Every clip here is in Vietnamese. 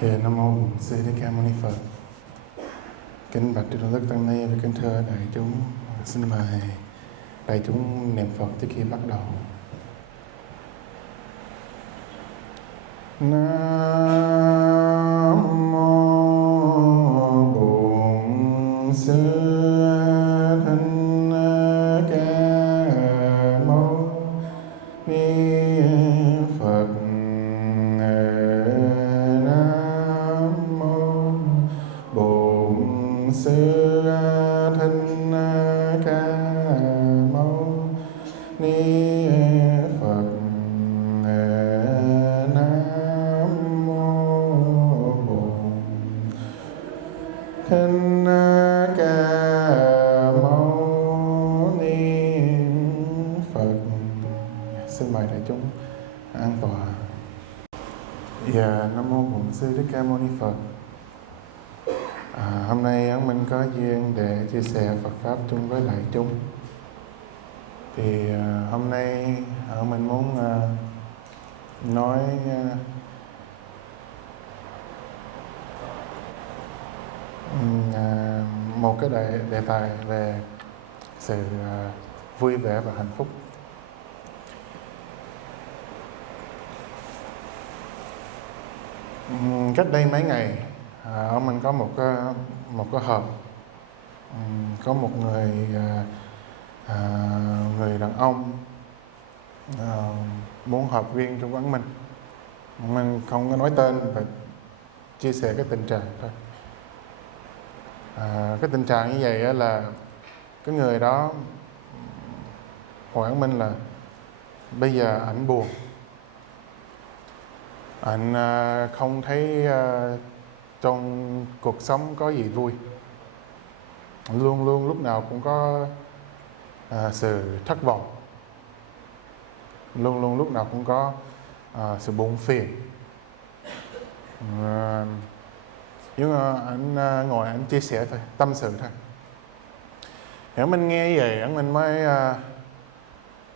Hiền Nam Mô Bổn Sư Thích Ca Mâu Ni Phật. Kính bạch Đức Đức Tăng Ni và kính thưa đại chúng, xin mời đại chúng niệm Phật trước khi bắt đầu. Nam Mô Bổn Sư Thích Ca Mâu Ni Phật. Nam Mô Bổn Sư Thích Ca Mâu Ni Phật. Nam Mô Bổn Thích Ca Mâu Ni Phật. Xin mời đại chúng an tọa. Dạ, Nam Mô Bổn Sư Thích Ca Mâu Ni Phật. Hôm nay Ấn Minh có duyên để chia sẻ Phật Pháp chung với đại chúng. Thì hôm nay Ấn Minh muốn nói một cái đề tài về sự vui vẻ và hạnh phúc. Cách đây mấy ngày mình có một cái họp, có một người đàn ông muốn họp riêng trong quán mình không có nói tên và chia sẻ cái tình trạng thôi. Cái tình trạng như vậy là cái người đó hỏi mình là bây giờ ảnh buồn, anh không thấy trong cuộc sống có gì vui, luôn luôn lúc nào cũng có sự thất vọng, luôn luôn lúc nào cũng có sự buồn phiền. Nhưng mà anh ngồi anh chia sẻ thôi, tâm sự thôi. Thì mình nghe vậy mình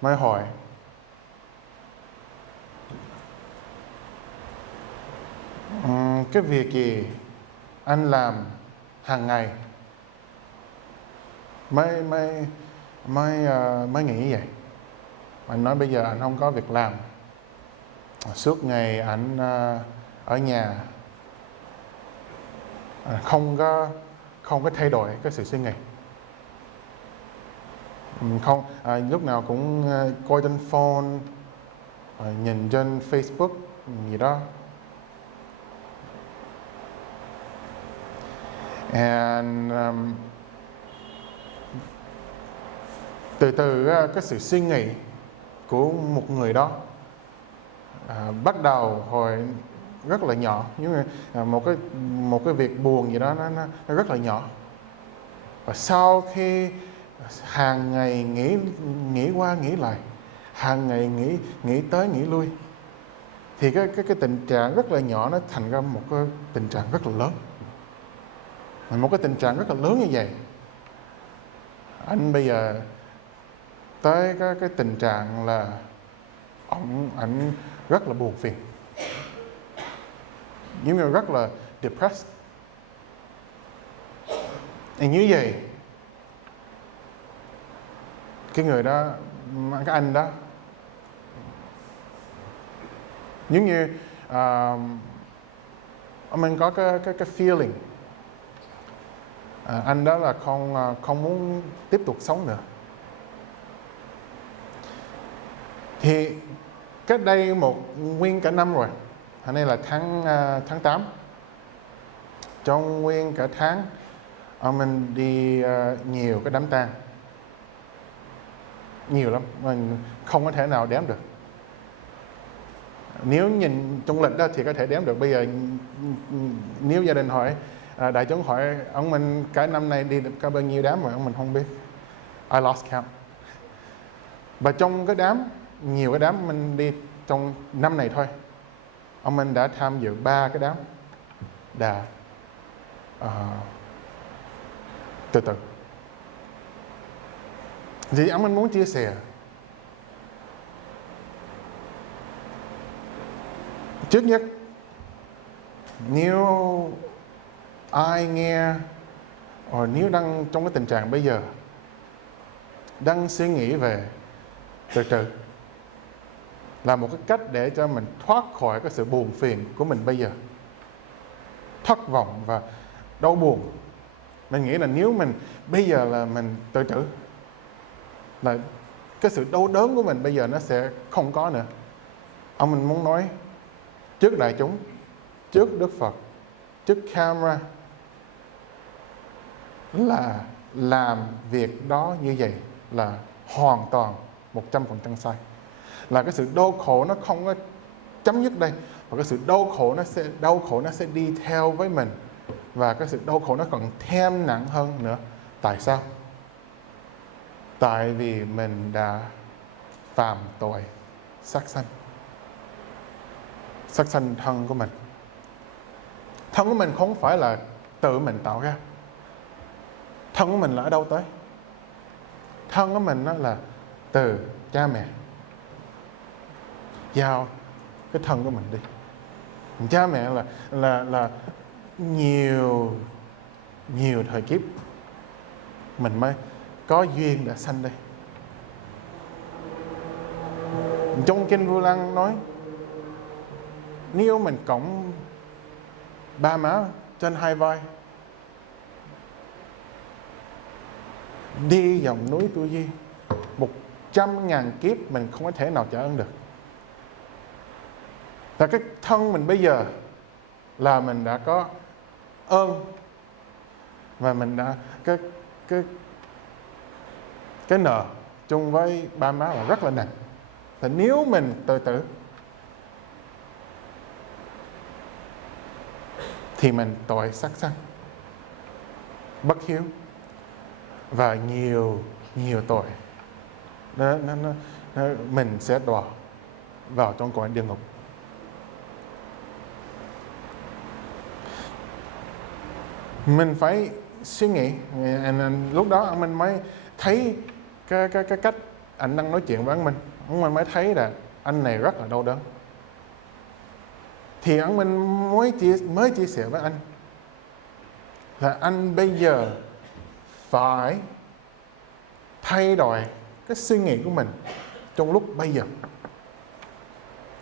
mới hỏi cái việc gì anh làm hàng ngày mới nghĩ vậy. Anh nói bây giờ anh không có việc làm, suốt ngày anh ở nhà, không có thay đổi cái sự suy nghĩ, không lúc nào cũng coi trên phone, nhìn trên Facebook gì đó. And từ cái sự suy nghĩ của một người đó bắt đầu hồi rất là nhỏ, nhưng mà một cái việc buồn gì đó nó rất là nhỏ, và sau khi hàng ngày nghĩ qua nghĩ lại, hàng ngày nghĩ tới nghĩ lui, thì cái tình trạng rất là nhỏ nó thành ra một cái tình trạng rất là lớn. Một cái tình trạng rất là lớn như vậy, anh bây giờ tới cái tình trạng là ảnh rất là buồn phiền, nhưng mà rất là depressed. Như vậy, cái người đó, cái anh đó, giống như mình có cái feeling anh đó là không muốn tiếp tục sống nữa. Thì cách đây nguyên cả năm rồi, hôm nay là tháng 8. Trong nguyên cả tháng mình đi nhiều cái đám tang, nhiều lắm, mình không có thể nào đếm được. Nếu nhìn trong lịch đó thì có thể đếm được. Bây giờ nếu gia đình hỏi, đại chúng hỏi ông mình cái năm nay đi có bao nhiêu đám rồi, ông mình không biết. I lost count. Và trong cái đám, nhiều cái đám mình đi trong năm này thôi, ông mình đã tham dự 3 cái đám đã từ từ. Thì ông mình muốn chia sẻ. Trước nhất Nếu ai nghe, hoặc nếu đang trong cái tình trạng bây giờ đang suy nghĩ về tự tử, là một cái cách để cho mình thoát khỏi cái sự buồn phiền của mình bây giờ, thất vọng và đau buồn. Mình nghĩ là nếu mình bây giờ là mình tự tử, là cái sự đau đớn của mình bây giờ nó sẽ không có nữa. Ông mình muốn nói trước đại chúng, trước Đức Phật, trước camera, là làm việc đó như vậy là hoàn toàn 100% sai. Là cái sự đau khổ nó không có chấm dứt đây, và cái sự đau khổ nó sẽ đi theo với mình, và cái sự đau khổ nó còn thêm nặng hơn nữa. Tại sao? Tại vì mình đã phạm tội sát sanh thân của mình. Thân của mình không phải là tự mình tạo ra. Thân của mình là ở đâu tới? Thân của mình nó là từ cha mẹ giao cái thân của mình đi. Cha mẹ là nhiều thời kiếp mình mới có duyên để sanh đây. Trong kinh Vu Lan nói, nếu mình cõng ba má trên hai vai đi dòng núi Tu Di 100.000 kiếp mình không có thể nào trả ơn được. Và cái thân mình bây giờ là mình đã có ơn, và mình đã cái nợ chung với ba má là rất là nặng. Thì nếu mình tự tử thì mình tội sát sanh, bất hiếu và nhiều tội. Mình sẽ đọa vào trong cõi địa ngục. Mình phải suy nghĩ. Lúc đó ông Minh mới thấy cái cách anh đang nói chuyện với ông Minh mới thấy là anh này rất là đau đớn. Thì ông Minh mới chia sẻ với anh là anh bây giờ phải thay đổi cái suy nghĩ của mình trong lúc bây giờ.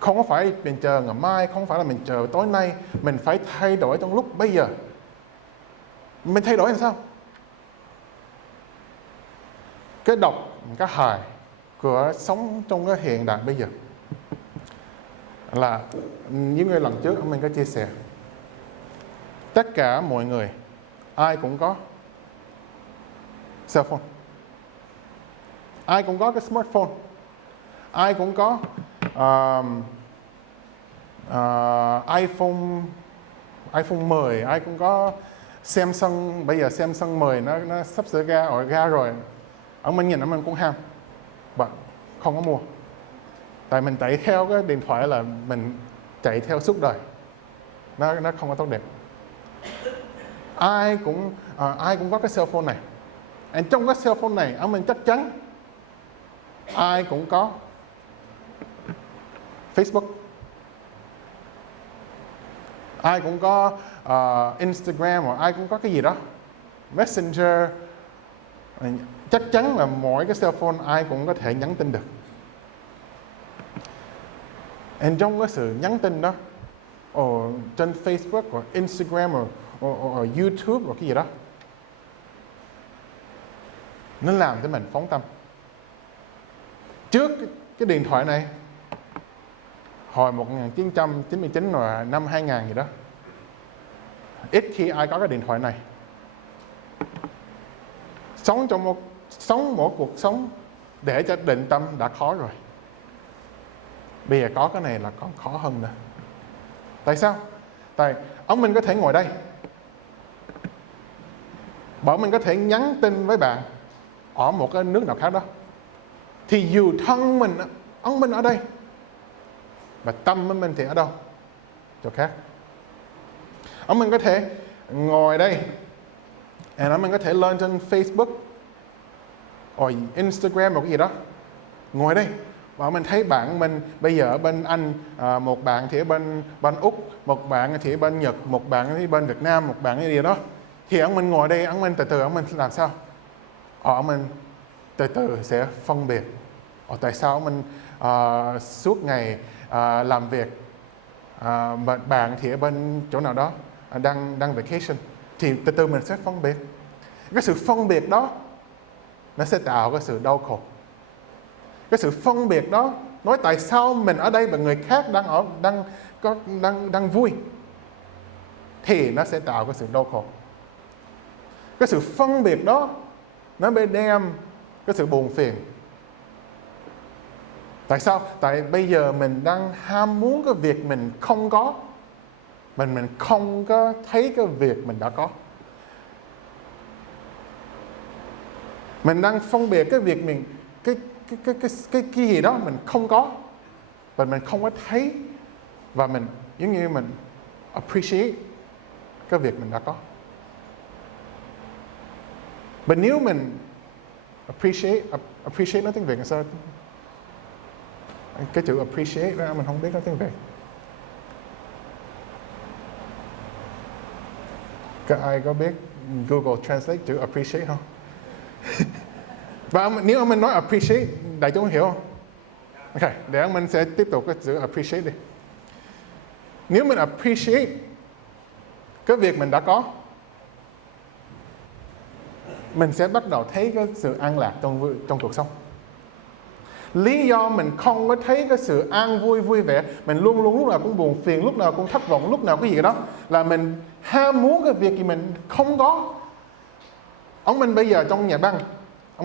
Không có phải mình chờ ngày mai, không phải là mình chờ tối nay, mình phải thay đổi trong lúc bây giờ. Mình thay đổi làm sao? Cái độc, cái hài của sống trong cái hiện đại bây giờ là những người lần trước mình có chia sẻ, tất cả mọi người ai cũng có cell phone, ai cũng có cái smartphone, ai cũng có iPhone 10, ai cũng có Samsung. Bây giờ Samsung 10 nó sắp sửa ra rồi. Ông mình nhìn mình cũng ham, bạn không có mua. Tại mình chạy theo cái điện thoại là mình chạy theo suốt đời, nó không có tốt đẹp. Ai cũng có cái cell phone này. Trong cái cell phone này, ông mình chắc chắn ai cũng có Facebook, ai cũng có Instagram, hoặc ai cũng có cái gì đó, Messenger. Chắc chắn là mỗi cái cell phone ai cũng có thể nhắn tin được. Trong cái sự nhắn tin đó, trên Facebook hoặc Instagram hoặc YouTube hoặc cái gì đó, nó làm cho mình phóng tâm. Trước cái điện thoại này, hồi 1999 hoặc năm 2000 gì đó, ít khi ai có cái điện thoại này. Sống một cuộc sống để cho định tâm đã khó rồi, bây giờ có cái này là còn khó hơn nữa. Tại sao? Tại ông mình có thể ngồi đây, bọn mình có thể nhắn tin với bạn ở một cái nước nào khác đó, thì dù thân mình, ông mình ở đây, và tâm của mình thì ở đâu? Chỗ khác. Ông mình có thể ngồi đây, ông mình có thể lên trên Facebook hoặc Instagram hoặc cái gì đó, ngồi đây Và mình thấy bạn mình bây giờ ở bên Anh, một bạn thì ở bên Úc, một bạn thì ở bên Nhật, một bạn thì bên Việt Nam, một bạn cái gì đó. Thì ông mình ngồi đây, ông mình từ từ ông mình làm sao? Ông mình từ từ sẽ phân biệt. Tại sao ông mình suốt ngày làm việc, mà bạn thì ở bên chỗ nào đó đang vacation, thì từ từ mình sẽ phân biệt. Cái sự phân biệt đó nó sẽ tạo cái sự đau khổ. Cái sự phân biệt đó nói tại sao mình ở đây và người khác đang vui, thì nó sẽ tạo cái sự đau khổ. Cái sự phân biệt đó nó mới đem cái sự buồn phiền. Tại sao? Tại bây giờ mình đang ham muốn cái việc mình không có, mình không có thấy cái việc mình đã có. Mình đang phân biệt cái việc mình cái gì đó mình không có, và mình không có thấy, và mình giống như mình appreciate cái việc mình đã có. But nếu mình appreciate nói tiếng Việt là sao? Cái chữ appreciate đó mình không biết nói tiếng Việt. Các ai có biết Google Translate chữ appreciate không? Và nếu mình nói appreciate, đại chúng hiểu không? Ok, để mình sẽ tiếp tục cái chữ appreciate đi. Nếu mình appreciate cái việc mình đã có, mình sẽ bắt đầu thấy cái sự an lạc trong cuộc sống. Lý do mình không có thấy cái sự an vui vẻ, mình luôn lúc nào cũng buồn phiền, lúc nào cũng thất vọng, lúc nào cái gì đó, là mình ham muốn cái việc gì mình không có. Ông mình bây giờ trong nhà băng,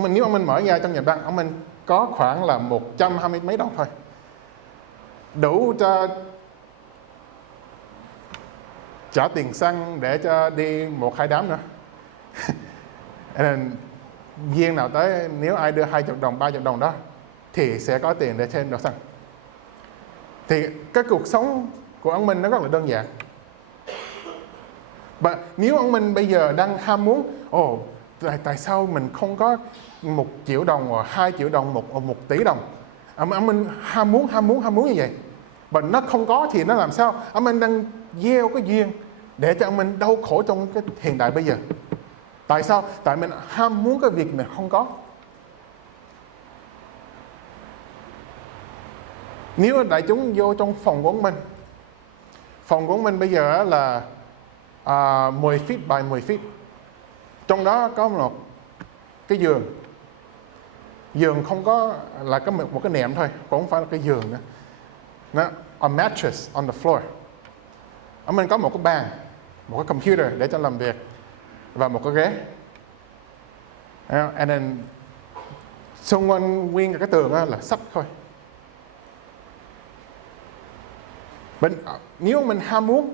nếu ông mình mở ra trong nhà băng, ông mình có khoảng là 120 mấy đồng thôi, đủ cho trả tiền xăng để cho đi 1-2 đám nữa. Nên Viên nào tới, nếu ai đưa 20 đồng, 30 đồng đó, thì sẽ có tiền để thêm đổ xăng. Thì cái cuộc sống của ông Minh nó rất là đơn giản. Và nếu ông Minh bây giờ đang ham muốn, tại sao mình không có 1 triệu đồng hoặc 2 triệu đồng, 1 tỷ đồng. Ông Minh ham muốn như vậy. Và nó không có thì nó làm sao? Ông Minh đang gieo cái duyên để cho ông Minh đau khổ trong cái hiện đại bây giờ. Tại sao? Tại mình ham muốn cái việc mình không có. Nếu đại chúng vô trong phòng của phòng của mình bây giờ là 10 feet by 10 feet. Trong đó có một cái giường không có là có một cái nệm thôi, cũng không phải là cái giường nữa. Nó a mattress on the floor. Ở mình có một cái bàn, một cái computer để cho làm việc, và một cái ghế. And then xung quanh nguyên cái tường là sắt thôi. Nếu mình ham muốn,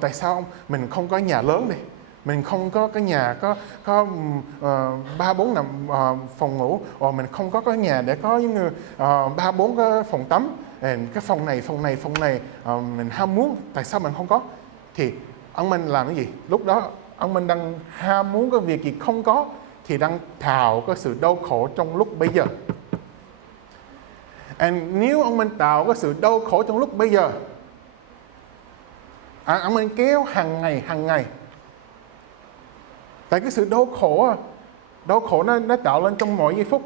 tại sao mình không có nhà lớn đi, mình không có cái nhà có 3-4 phòng ngủ, mình không có cái nhà để có 3-4 cái phòng tắm, cái phòng này mình ham muốn, tại sao mình không có? Thì ông mình làm cái gì? Lúc đó ông mình đang ham muốn cái việc gì không có, thì đang tạo cái sự đau khổ trong lúc bây giờ. Nếu ông mình tạo cái sự đau khổ trong lúc bây giờ, ông mình kéo hàng ngày. Tại cái sự đau khổ nó tạo lên trong mỗi giây phút.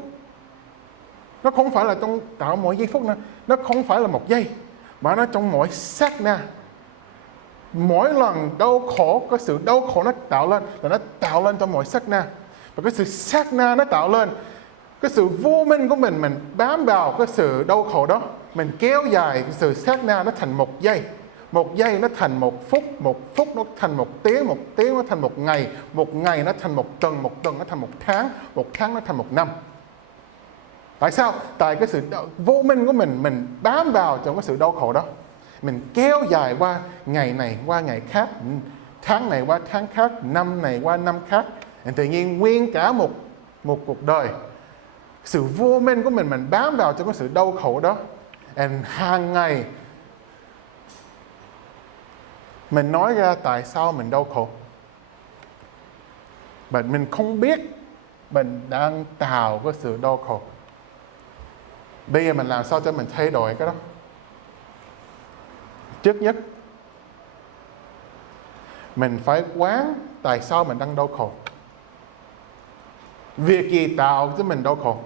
Nó không phải là tạo mỗi giây phút nữa, nó không phải là một giây, mà nó trong mỗi sát na. Mỗi lần đau khổ, cái sự đau khổ nó tạo lên là nó tạo lên trong mỗi sát na. Và cái sự sát na nó tạo lên, cái sự vô minh của mình bám vào cái sự đau khổ đó, mình kéo dài cái sự sát na nó thành một giây nó thành một phút nó thành một tiếng nó thành một ngày nó thành một tuần nó thành một tháng nó thành một năm. Tại sao? Tại cái sự vô minh của mình bám vào trong cái sự đau khổ đó, mình kéo dài qua ngày này qua ngày khác, tháng này qua tháng khác, năm này qua năm khác. Tự nhiên nguyên cả một cuộc đời, sự vô minh của mình bám vào trong cái sự đau khổ đó. Hàng ngày mình nói ra tại sao mình đau khổ, và mình không biết mình đang tạo cái sự đau khổ. Bây giờ mình làm sao cho mình thay đổi cái đó? Trước nhất, mình phải quán tại sao mình đang đau khổ. Việc gì tạo cho mình đau khổ?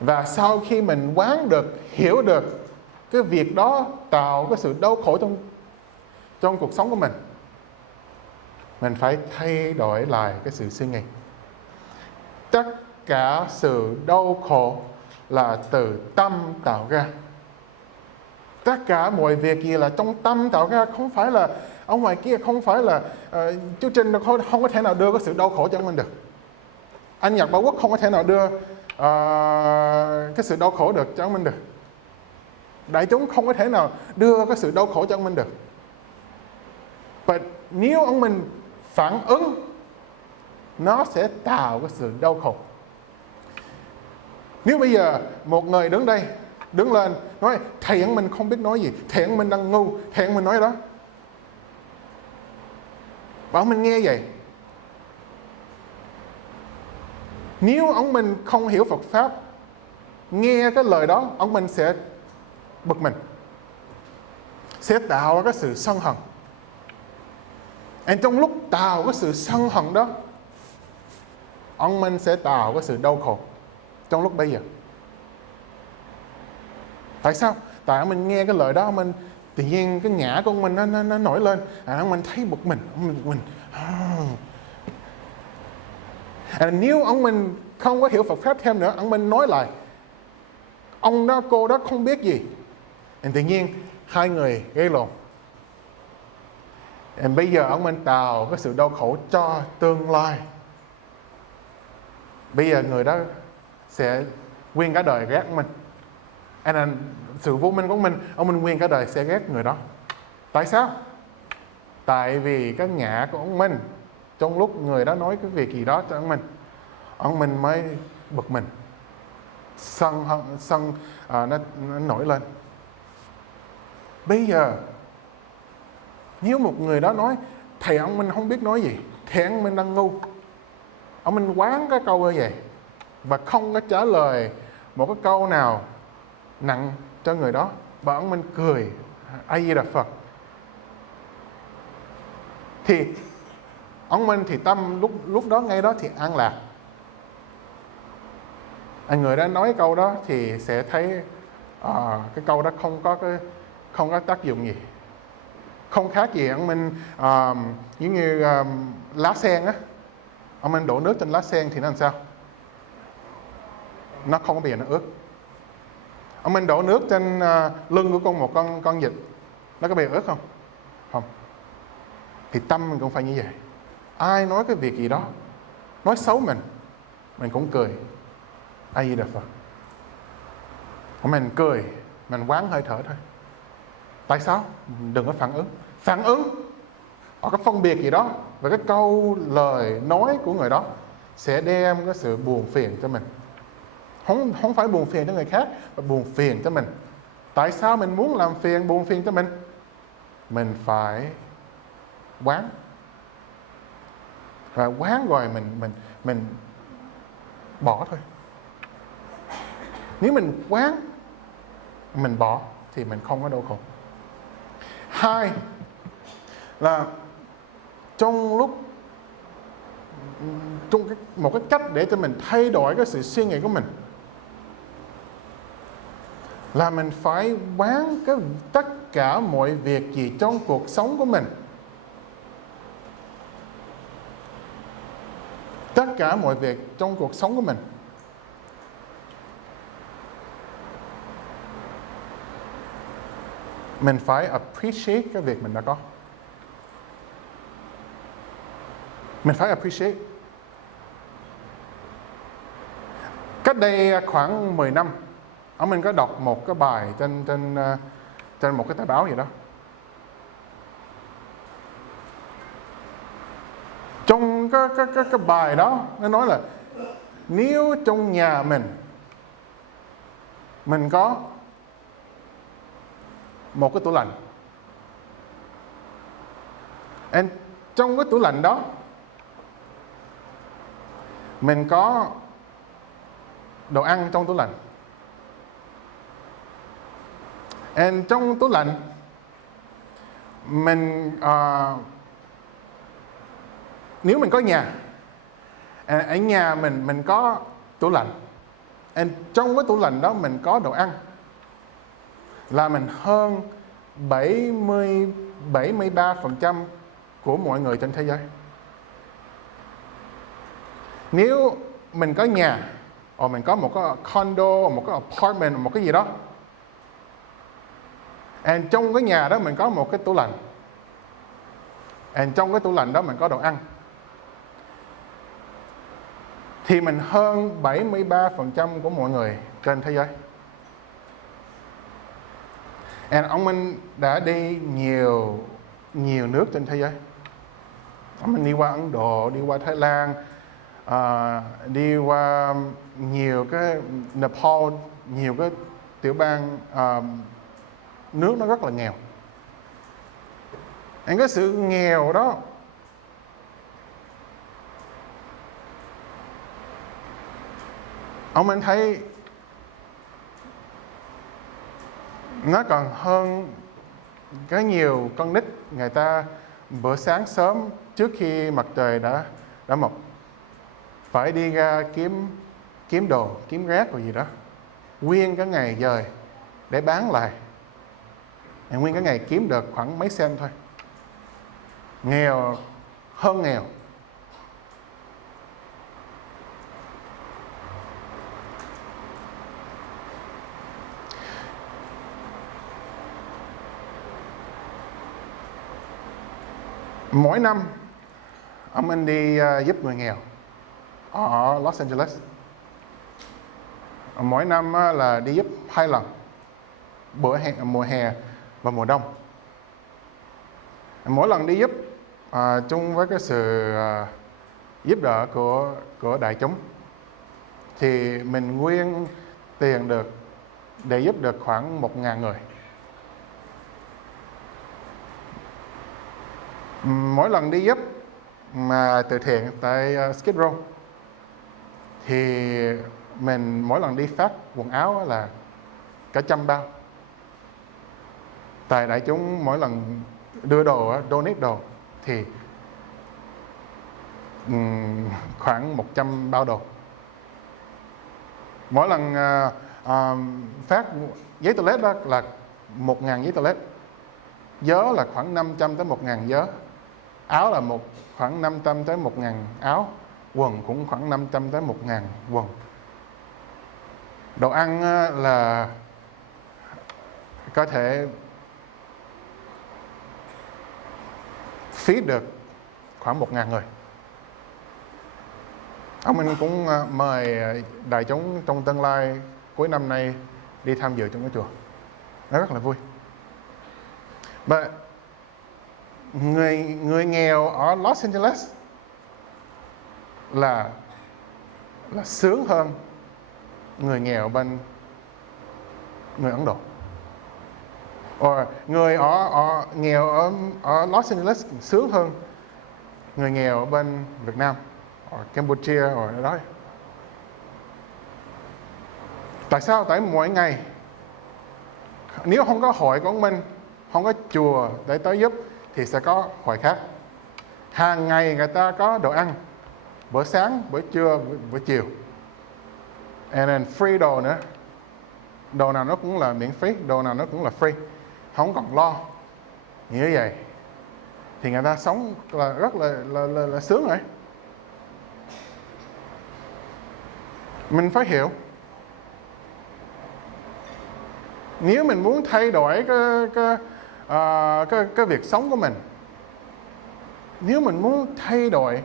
Và sau khi mình quán được, hiểu được cái việc đó tạo cái sự đau khổ trong cuộc sống của mình phải thay đổi lại cái sự suy nghĩ. Tất cả sự đau khổ là từ tâm tạo ra. Tất cả mọi việc gì là trong tâm tạo ra, không phải là ở ngoài kia, không phải là chú Trinh không có thể nào đưa cái sự đau khổ cho mình được. Anh Nhật Bảo Quốc không có thể nào đưa cái sự đau khổ được cho mình được. Đại chúng không có thể nào đưa cái sự đau khổ cho mình được. But nếu ông mình phản ứng, nó sẽ tạo cái sự đau khổ. Nếu bây giờ một người đứng lên nói thầy ông mình không biết nói gì, thầy ông mình đang ngu, thầy ông mình nói đó, và ông mình nghe vậy, nếu ông mình không hiểu Phật Pháp, nghe cái lời đó, ông mình sẽ bực mình, sẽ tạo cái sự sân hận. Trong lúc tạo cái sự sân hận đó, ông mình sẽ tạo cái sự đau khổ trong lúc bây giờ. Tại sao? Tại ông mình nghe cái lời đó, ông mình tự nhiên cái ngã của ông mình nó nổi lên, ông mình thấy bực mình, ông mình bực mình. Nếu ông mình không có hiểu Phật Pháp thêm nữa, ông mình nói lại, ông đó cô đó không biết gì, tự nhiên hai người gây lộn. Bây giờ ông mình tạo cái sự đau khổ cho tương lai. Bây giờ người đó sẽ nguyên cả đời ghét mình. Sự vô minh của ông mình nguyên cả đời sẽ ghét người đó. Tại sao? Tại vì cái ngã của ông mình, trong lúc người đó nói cái việc gì đó cho ông mình mới bực mình, nó nổi lên. Bây giờ nếu một người đó nói thầy ông mình không biết nói gì, thầy ông mình đang ngu, ông mình quán cái câu như vậy và không có trả lời một cái câu nào nặng cho người đó, và ông mình cười A Di Đà Phật, thì ông mình thì tâm lúc đó ngay đó thì an lạc. Người đã nói câu đó thì sẽ thấy cái câu đó không có tác dụng gì, không khác gì ông mình giống như lá sen á, ông mình đổ nước trên lá sen thì nó làm sao? Nó không có bao giờ nó ướt. Ông mình đổ nước trên lưng của một con vịt, nó có bao giờ ướt không? Không. Thì tâm mình cũng phải như vậy. Ai nói cái việc gì đó, nói xấu mình cũng cười A Di Đà Phật. Mình cười, mình quán hơi thở thôi. Tại sao? Đừng có phản ứng hoặc cái phân biệt gì đó và cái câu lời nói của người đó sẽ đem cái sự buồn phiền cho mình. Không phải buồn phiền cho người khác, mà buồn phiền cho mình. Tại sao mình muốn làm buồn phiền cho mình? Mình phải quán. Và quán rồi mình bỏ thôi. Nếu mình quán, mình bỏ thì mình không có đau khổ. Hai là trong một cái cách để cho mình thay đổi cái sự suy nghĩ của mình là mình phải quán tất cả mọi việc gì trong cuộc sống của mình. Tất cả mọi việc trong cuộc sống của mình phải appreciate cái việc mình đã có. Mình phải appreciate. Cách đây khoảng 10 năm, mình có đọc một cái bài trên một cái tờ báo gì đó. Trong cái bài đó, nó nói là nếu trong nhà mình có một cái tủ lạnh, trong cái tủ lạnh đó mình có đồ ăn trong tủ lạnh, And trong tủ lạnh mình nếu mình có nhà, ở nhà mình có tủ lạnh, and trong cái tủ lạnh đó mình có đồ ăn, là mình hơn 73% của mọi người trên thế giới. Nếu mình có nhà, hoặc mình có một cái condo, một cái apartment, một cái gì đó, and trong cái nhà đó mình có một cái tủ lạnh, and trong cái tủ lạnh đó mình có đồ ăn, thì mình hơn 73% của mọi người trên thế giới. And ông Minh đã đi nhiều nước trên thế giới. Ông Minh đi qua Ấn Độ, đi qua Thái Lan, đi qua nhiều cái Nepal, nhiều cái tiểu bang nước nó rất là nghèo. And cái sự nghèo đó ông Minh thấy nó còn hơn cái nhiều con nít người ta bữa sáng sớm trước khi mặt trời đã mọc phải đi ra kiếm đồ, kiếm rác rồi gì đó, nguyên cái ngày dời để bán lại, nguyên cái ngày kiếm được khoảng mấy cent thôi. Nghèo hơn nghèo. Mỗi năm ông anh đi giúp người nghèo ở Los Angeles. Mỗi năm là đi giúp 2 lần, mùa hè và mùa đông. Mỗi lần đi giúp chung với cái sự giúp đỡ của đại chúng thì mình nguyên tiền được để giúp được khoảng 1.000 người. Mỗi lần đi giúp mà từ thiện tại Skid Row thì mình mỗi lần đi phát quần áo là cả 100 bao. Tại đại chúng mỗi lần đưa đồ, donate đồ thì khoảng 100 bao đồ. Mỗi lần phát giấy toilet đó là 1.000 giấy toilet. Giớ là khoảng 500 tới 1.000 giớ. Áo là khoảng 500 tới 1.000 áo. Quần cũng khoảng 500 tới 1.000 quần. Đồ ăn là có thể feed được khoảng 1.000 người. Ông Minh cũng mời đại chúng trong tương lai cuối năm nay đi tham dự trong cái chùa. Nó rất là vui. Và người nghèo ở Los Angeles là sướng hơn người nghèo bên người Ấn Độ. Người nghèo ở Los Angeles sướng hơn người nghèo ở bên Việt Nam, ở Campuchia, ở đó. Tại sao? Tại mỗi ngày nếu không có hội của ông Minh, không có chùa để tới giúp thì sẽ có hội khác. Hàng ngày người ta có đồ ăn, bữa sáng, bữa trưa, bữa chiều, and then free đồ nữa. Đồ nào nó cũng là miễn phí, đồ nào nó cũng là free, không còn lo. Như vậy thì người ta sống là rất là sướng rồi. Mình phải hiểu, nếu mình muốn thay đổi cái việc sống của mình, nếu mình muốn thay đổi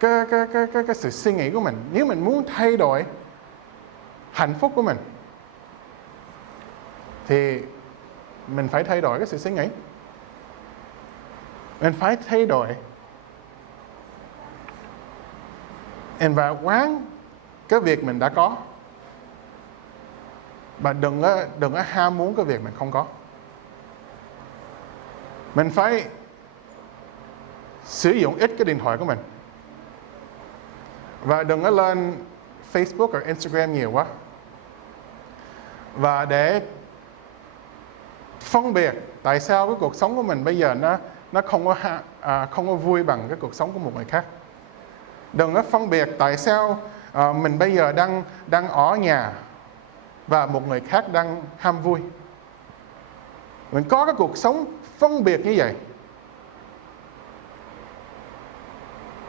cái sự suy nghĩ của mình, nếu mình muốn thay đổi hạnh phúc của mình, thì mình phải thay đổi cái sự suy nghĩ. Mình phải thay đổi và quán cái việc mình đã có, và đừng có ham muốn cái việc mình không có. Mình phải sử dụng ít cái điện thoại của mình, và đừng có lên Facebook hoặc Instagram nhiều quá. Và để phân biệt tại sao cái cuộc sống của mình bây giờ nó không có vui bằng cái cuộc sống của một người khác. Đừng có phân biệt tại sao mình bây giờ đang ở nhà và một người khác đang ham vui. Mình có cái cuộc sống phân biệt như vậy.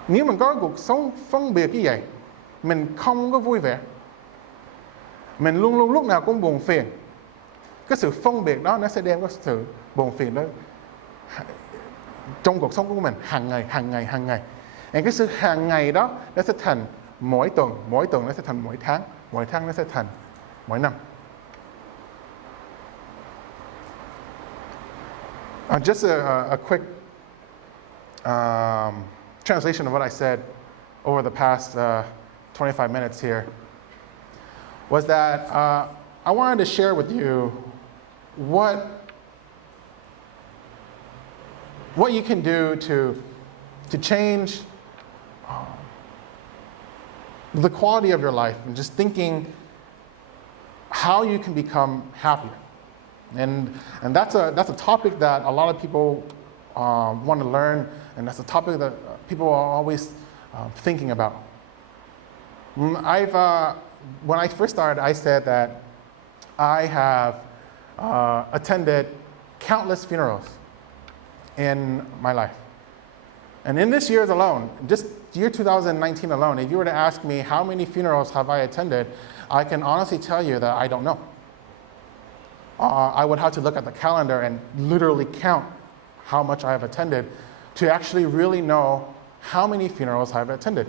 Nếu mình có cái cuộc sống phân biệt như vậy, mình không có vui vẻ. Mình luôn luôn lúc nào cũng buồn phiền. Cái sự phân biệt đó nó sẽ đem cái sự buồn phiền đó trong cuộc sống của mình hàng ngày. Cái sự hàng ngày đó nó sẽ thành mỗi tuần nó sẽ thành mỗi tháng nó sẽ thành mỗi năm. Just a quick translation of what I said over the past 25 minutes here was that I wanted to share with you what you can do to change the quality of your life, and just thinking how you can become happier. And that's a topic that a lot of people want to learn, and that's a topic that people are always thinking about. When I first started, I said that I have attended countless funerals in my life. And in this year alone, just year 2019 alone, if you were to ask me how many funerals have I attended, I can honestly tell you that I don't know. I would have to look at the calendar and literally count how much I have attended to actually really know how many funerals I've attended.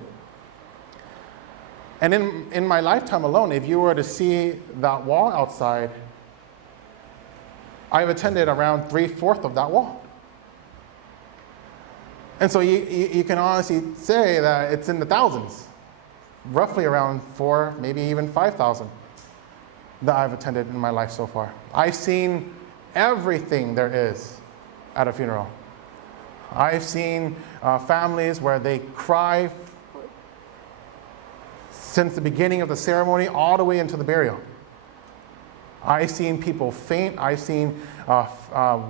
And in my lifetime alone, if you were to see that wall outside, I've attended around 3/4 of that wall. And so you can honestly say that it's in the thousands, roughly around 4, maybe even 5,000 that I've attended in my life so far. I've seen everything there is at a funeral. I've seen families where they cry since the beginning of the ceremony all the way into the burial. I've seen people faint. I've seen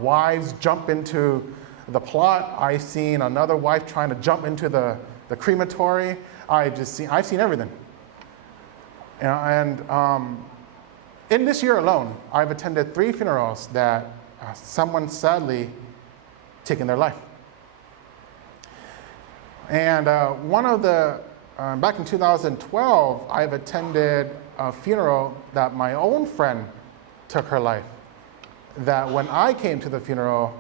wives jump into the plot. I've seen another wife trying to jump into the crematory. I've seen everything. And in this year alone, I've attended 3 funerals that someone sadly taken their life. And one of the back in 2012, I've attended a funeral that my own friend took her life. That when I came to the funeral,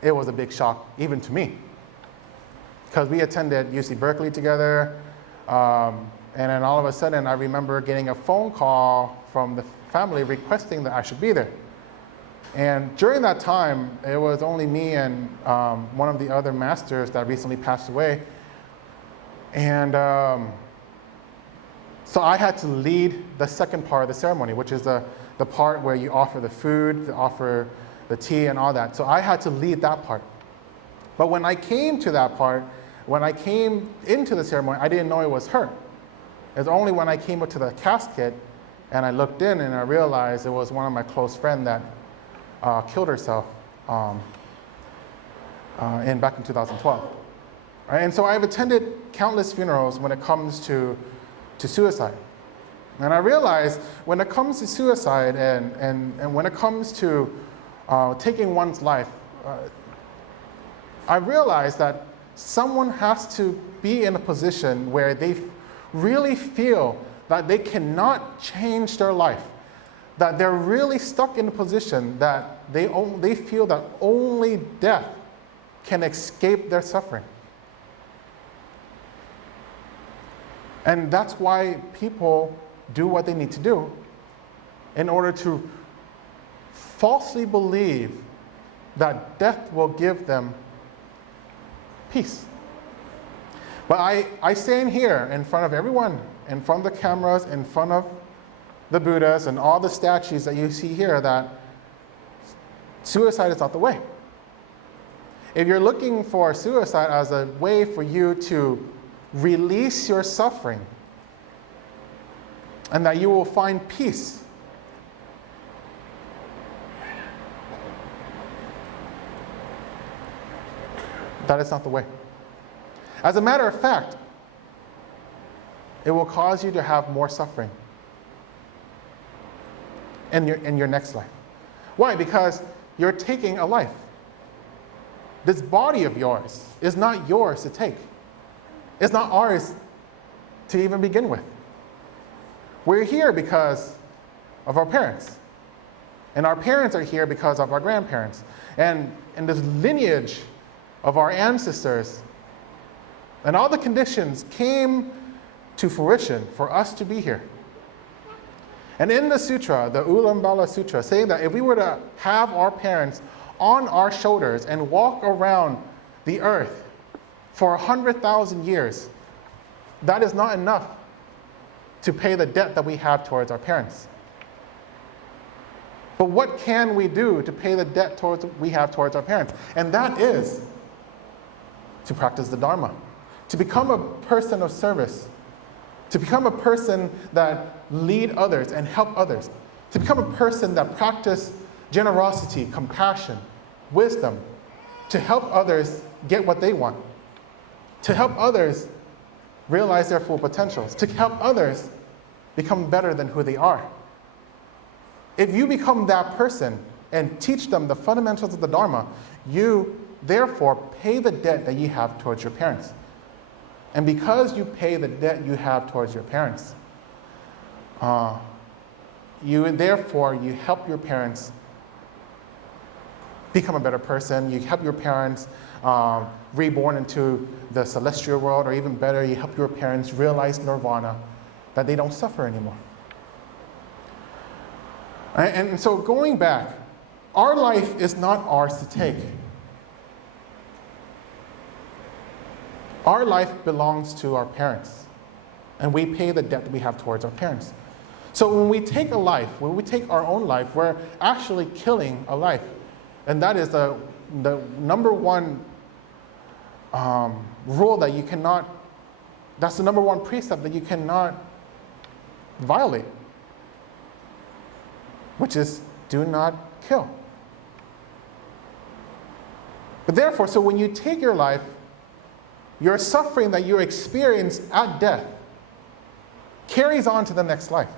it was a big shock, even to me. Because we attended UC Berkeley together, and then all of a sudden I remember getting a phone call from the family requesting that I should be there. And during that time, it was only me and one of the other masters that recently passed away. And so I had to lead the second part of the ceremony, which is the part where you offer the food, offer the tea and all that. So I had to lead that part. But when I came to that part, when I came into the ceremony, I didn't know it was her. It's only when I came up to the casket and I looked in and I realized it was one of my close friends that killed herself back in 2012. Right? And so I've attended countless funerals when it comes to suicide. And I realized when it comes to suicide and when it comes to taking one's life, I realized that someone has to be in a position where they really feel that they cannot change their life, that they're really stuck in a position that they feel that only death can escape their suffering. And that's why people do what they need to do in order to falsely believe that death will give them peace. But I stand here in front of everyone, in front of the cameras, in front of the Buddhas and all the statues that you see here, that suicide is not the way. If you're looking for suicide as a way for you to release your suffering and that you will find peace, That is not the way. As a matter of fact, it will cause you to have more suffering in your next life. Why? Because you're taking a life. This body of yours is not yours to take. It's not ours to even begin with. We're here because of our parents. And our parents are here because of our grandparents. And this lineage of our ancestors and all the conditions came to fruition for us to be here. And in the sutra, the Ulaanbaatar Sutra, saying that if we were to have our parents on our shoulders and walk around the earth for 100,000 years, that is not enough to pay the debt that we have towards our parents. But what can we do to pay the debt we have towards our parents? And that is to practice the Dharma, to become a person of service, to become a person that lead others and help others, to become a person that practice generosity, compassion, wisdom, to help others get what they want, to help others realize their full potentials, to help others become better than who they are. If you become that person and teach them the fundamentals of the Dharma, you therefore pay the debt that you have towards your parents. And because you pay the debt you have towards your parents, you help your parents become a better person. You help your parents reborn into the celestial world, or even better, you help your parents realize nirvana, that they don't suffer anymore. Right? And so going back, our life is not ours to take. Our life belongs to our parents, and we pay the debt that we have towards our parents. So when we take a life, when we take our own life, we're actually killing a life. And that is the number one rule that you cannot, that's the number one precept that you cannot violate, which is do not kill. But therefore, so when you take your life, your suffering that you experience at death carries on to the next life.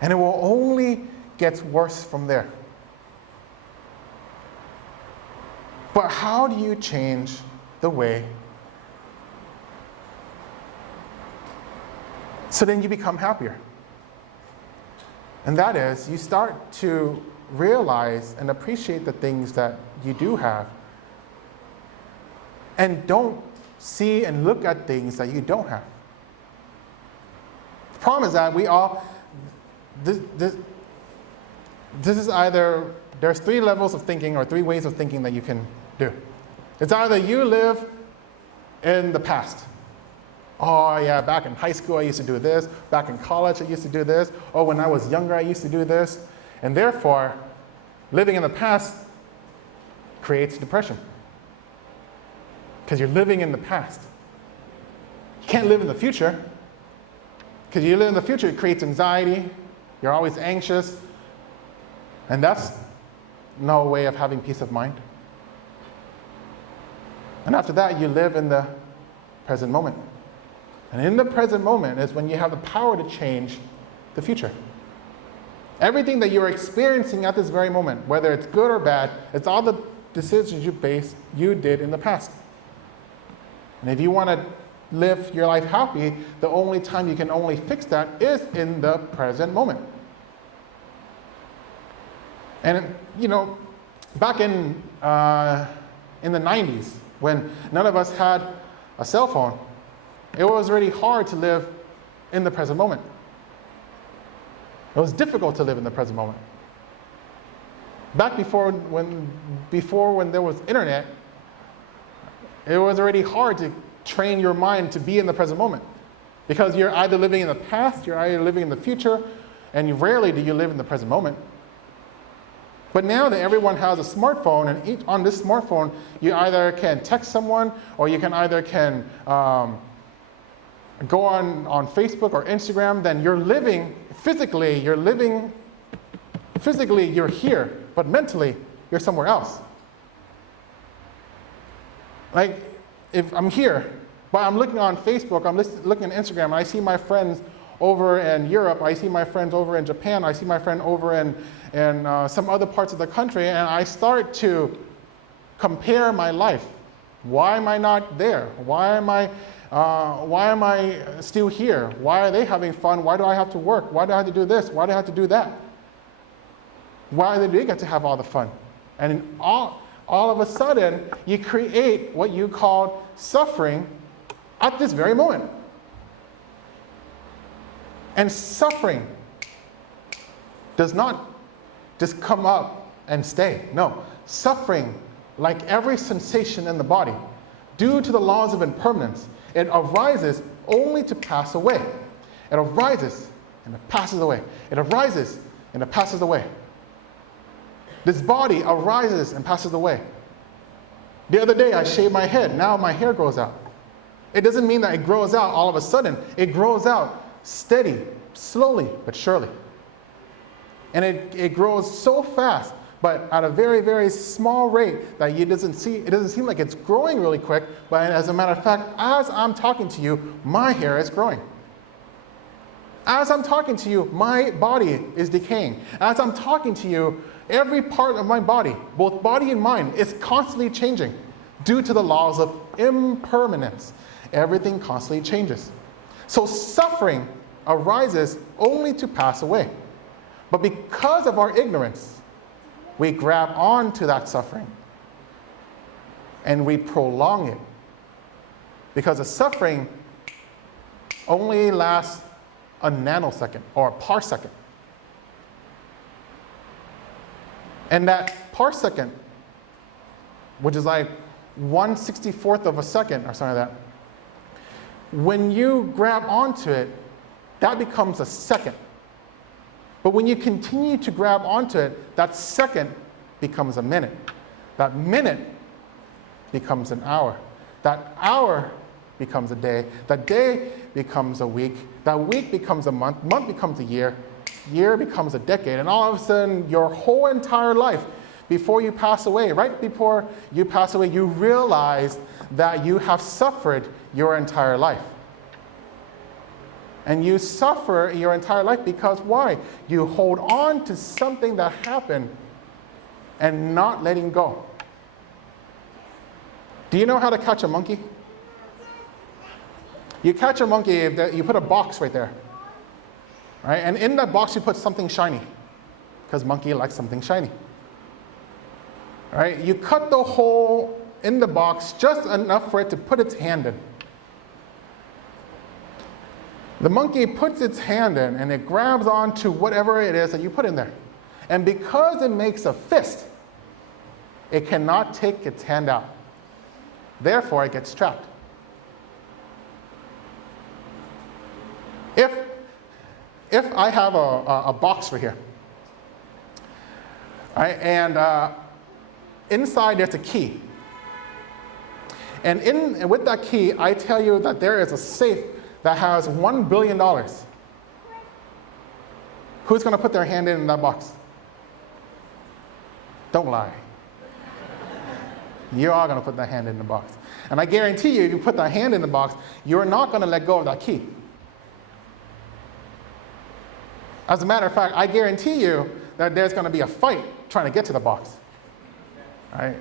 And it will only get worse from there. But how do you change the way so then you become happier? And that is, you start to realize and appreciate the things that you do have, and don't see and look at things that you don't have. The problem is that we all, this is either, there's three levels of thinking or three ways of thinking that you can do. It's either you live in the past. Oh yeah, back in high school I used to do this, back in college I used to do this, oh when I was younger I used to do this, and therefore living in the past creates depression. Because you're living in the past. You can't live in the future. Because you live in the future, it creates anxiety. You're always anxious. And that's no way of having peace of mind. And after that, you live in the present moment. And in the present moment is when you have the power to change the future. Everything that you're experiencing at this very moment, whether it's good or bad, it's all the decisions you did in the past. And if you want to live your life happy, the only time you can only fix that is in the present moment. And, you know, back in the 90s, when none of us had a cell phone, it was really hard to live in the present moment. It was difficult to live in the present moment. Back before when there was internet, it was already hard to train your mind to be in the present moment. Because you're either living in the past, you're either living in the future, and rarely do you live in the present moment. But now that everyone has a smartphone, and on this smartphone, you either can text someone, or you can either go on Facebook or Instagram, then you're living, physically you're here, but mentally, you're somewhere else. Like, if I'm here, but I'm looking on Facebook, I'm looking on Instagram, and I see my friends over in Europe, I see my friends over in Japan, I see my friend over in some other parts of the country, and I start to compare my life. Why am I not there? Why am I still here? Why are they having fun? Why do I have to work? Why do I have to do this? Why do I have to do that? Why do they get to have all the fun? And all of a sudden, you create what you call suffering at this very moment. And suffering does not just come up and stay. No, suffering, like every sensation in the body, due to the laws of impermanence, it arises only to pass away. It arises and it passes away. It arises and it passes away. This body arises and passes away. The other day I shaved my head. Now my hair grows out. It doesn't mean that it grows out all of a sudden. It grows out steady, slowly but surely. And it grows so fast, but at a very, very small rate that it doesn't seem like it's growing really quick, but as a matter of fact, as I'm talking to you, my hair is growing. As I'm talking to you, my body is decaying. As I'm talking to you, every part of my body, both body and mind, is constantly changing due to the laws of impermanence. Everything constantly changes. So suffering arises only to pass away. But because of our ignorance, we grab on to that suffering and we prolong it. Because the suffering only lasts a nanosecond or a parsecond. And that parsecond, which is like 1/64th of a second or something like that, when you grab onto it, that becomes a second. But when you continue to grab onto it, that second becomes a minute. That minute becomes an hour. That hour becomes a day. That day becomes a week. That week becomes a month. Month becomes a year. Year becomes a decade. And all of a sudden, your whole entire life, before you pass away, right before you pass away, you realize that you have suffered your entire life. And you suffer your entire life because why? You hold on to something that happened and not letting go. Do you know how to catch a monkey? You catch a monkey, you put a box right there. Right? And in that box you put something shiny, because monkey likes something shiny. Right? You cut the hole in the box just enough for it to put its hand in. The monkey puts its hand in and it grabs onto whatever it is that you put in there. And because it makes a fist, it cannot take its hand out. Therefore, it gets trapped. If I have a box right here, right, and inside there's a key. And with that key, I tell you that there is a safe that has $1 billion. Who's going to put their hand in that box? Don't lie. You are going to put that hand in the box. And I guarantee you, if you put that hand in the box, you're not going to let go of that key. As a matter of fact, I guarantee you that there's going to be a fight trying to get to the box. Right?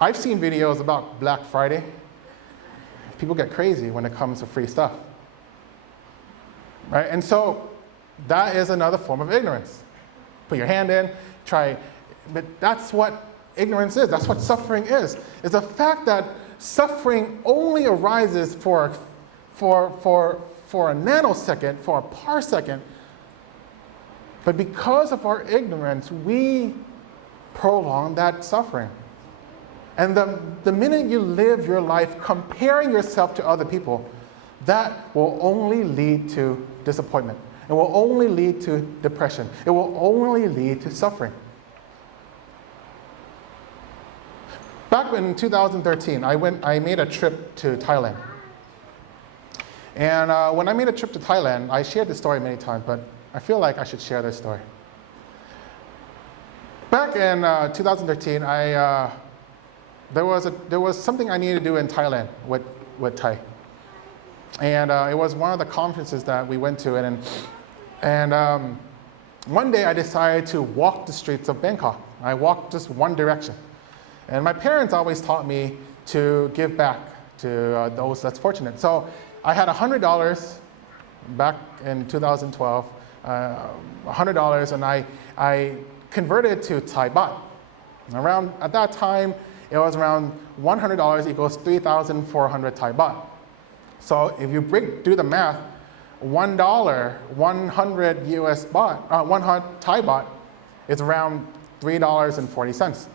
I've seen videos about Black Friday. People get crazy when it comes to free stuff. Right? And so that is another form of ignorance. Put your hand in, try, but that's what ignorance is. That's what suffering is the fact that suffering only arises for a nanosecond, for a parsecond, but because of our ignorance, we prolong that suffering. And the minute you live your life comparing yourself to other people, that will only lead to disappointment. It will only lead to depression. It will only lead to suffering. Back in 2013, I made a trip to Thailand. And when I made a trip to Thailand, I shared this story many times, but I feel like I should share this story. Back in 2013, there was something I needed to do in Thailand with Thai. And it was one of the conferences that we went to. And one day I decided to walk the streets of Bangkok. I walked just one direction. And my parents always taught me to give back to those less fortunate. So I had $100 back in 2012, $100, and I converted it to Thai baht. At that time, it was around $100 equals 3,400 Thai baht. So if you do the math, $1, 100 US baht, 100 Thai baht, it's around $3.40.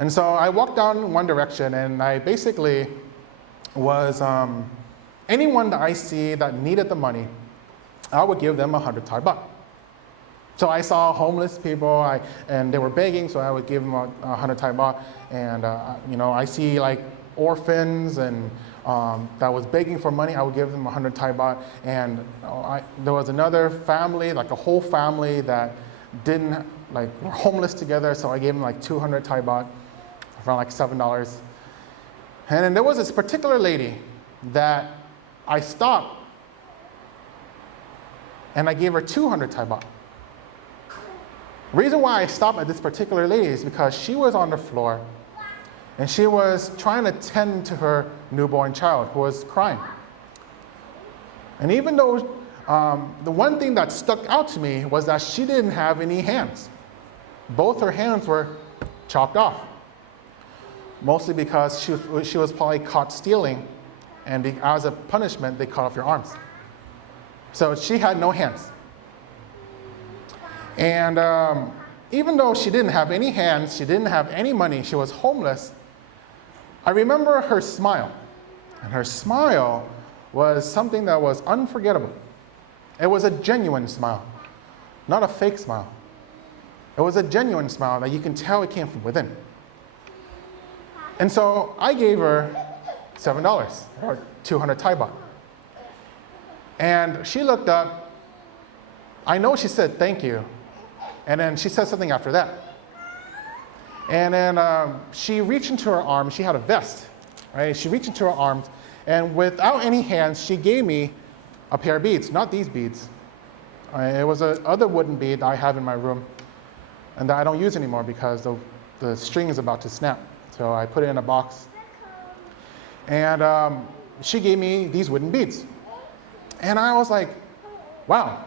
And so I walked down one direction, and I basically was, anyone that I see that needed the money, I would give them 100 Thai baht. So I saw homeless people, and they were begging, so I would give them 100 Thai baht. And I see like orphans and that was begging for money, I would give them 100 Thai baht. And there was another family, like a whole family that were homeless together, so I gave them like 200 Thai baht, around like $7. And then there was this particular lady that I stopped and I gave her 200 Thai baht. The reason why I stopped at this particular lady is because she was on the floor and she was trying to tend to her newborn child who was crying. And even though the one thing that stuck out to me was that she didn't have any hands. Both her hands were chopped off, mostly because she was probably caught stealing, and as a punishment, they cut off your arms. So she had no hands. And even though she didn't have any hands, she didn't have any money, she was homeless, I remember her smile. And her smile was something that was unforgettable. It was a genuine smile, not a fake smile. It was a genuine smile that you can tell it came from within. And so I gave her $7 or 200 Thai baht. And she looked up. I know she said thank you. And then she said something after that. And then she reached into her arm. She had a vest, right? She reached into her arms, and without any hands, she gave me a pair of beads, not these beads. It was another wooden bead I have in my room, and that I don't use anymore because the string is about to snap. So I put it in a box. And she gave me these wooden beads. And I was like, wow.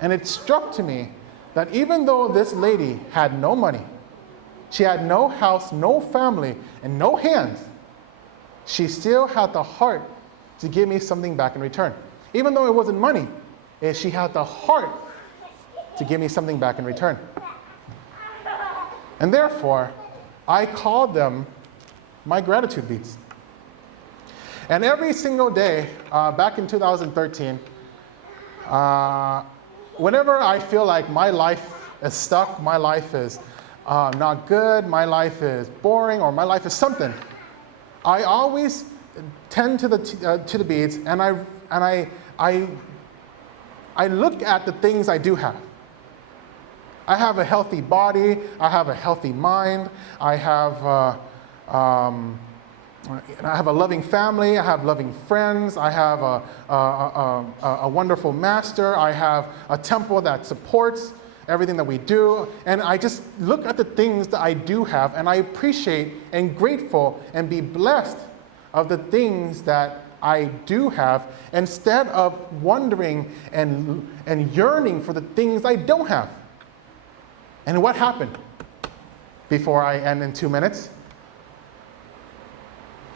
And it struck to me that even though this lady had no money, she had no house, no family, and no hands, she still had the heart to give me something back in return. Even though it wasn't money, she had the heart to give me something back in return. And therefore, I called them my gratitude beads. And every single day, back in 2013, whenever I feel like my life is stuck, my life is not good, my life is boring, or my life is something, I always tend to the beads, and I look at the things I do have. I have a healthy body, I have a healthy mind, I have a loving family, I have loving friends, I have a wonderful master, I have a temple that supports everything that we do, and I just look at the things that I do have, and I appreciate and grateful and be blessed of the things that I do have, instead of wondering and yearning for the things I don't have. And what happened? Before I end in 2 minutes,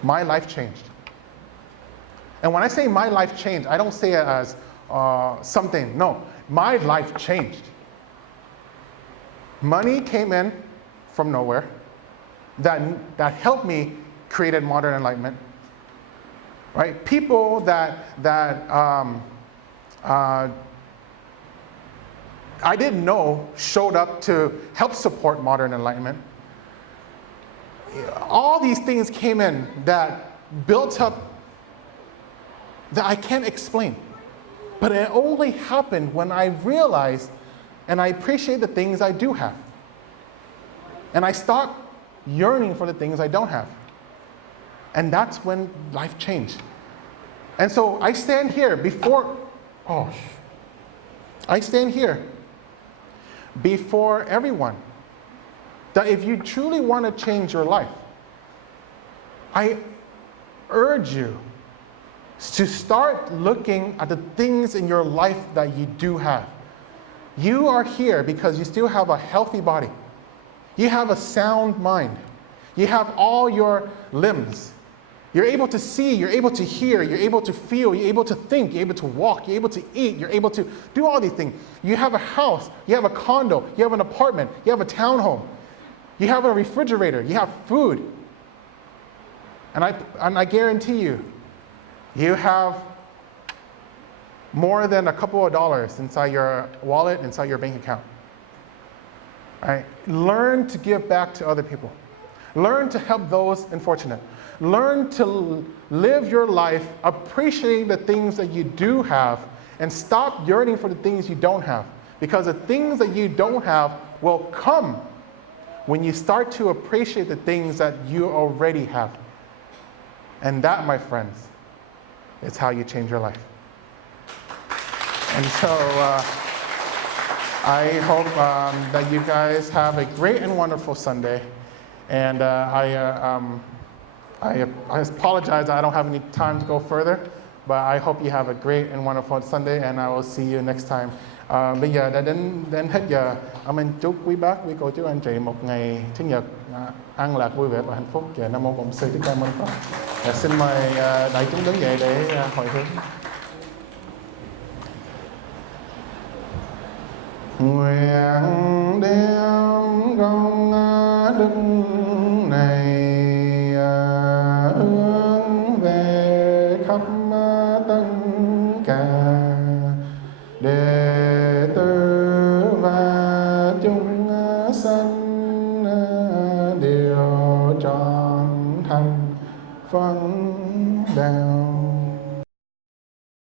my life changed. And when I say my life changed, I don't say it as something. No, my life changed. Money came in from nowhere that helped me create modern enlightenment. Right? People that I didn't know showed up to help support modern enlightenment. All these things came in that built up that I can't explain. But it only happened when I realized and I appreciate the things I do have. And I stopped yearning for the things I don't have. And that's when life changed. And so I stand here before everyone, that if you truly want to change your life, I urge you to start looking at the things in your life that you do have. You are here because you still have a healthy body. You have a sound mind. You have all your limbs. You're able to see, you're able to hear, you're able to feel, you're able to think, you're able to walk, you're able to eat, you're able to do all these things. You have a house, you have a condo, you have an apartment, you have a townhome, you have a refrigerator, you have food. And I guarantee you, you have more than a couple of dollars inside your wallet, inside your bank account. Right? Learn to give back to other people. Learn to help those unfortunate. Learn to live your life appreciating the things that you do have and stop yearning for the things you don't have. Because the things that you don't have will come when you start to appreciate the things that you already have. And that, my friends, is how you change your life. And so I hope that you guys have a great and wonderful Sunday. And I apologize I don't have any time to go further, but I hope you have a great and wonderful Sunday, and I will see you next time. Bây giờ đã đến hết giờ. Mình chúc quý bác, quý cô, chú anh chị một ngày Chủ nhật an lạc, vui vẻ và hạnh phúc. Nam mô Bổn Sư Thích Ca Mâu Ni Phật. Xin mời đại chúng đứng dậy để hồi hướng. Nguyện đem công đức này hướng về khắp tất cả đệ tử và chúng sanh đều trọn thành phấn đạo.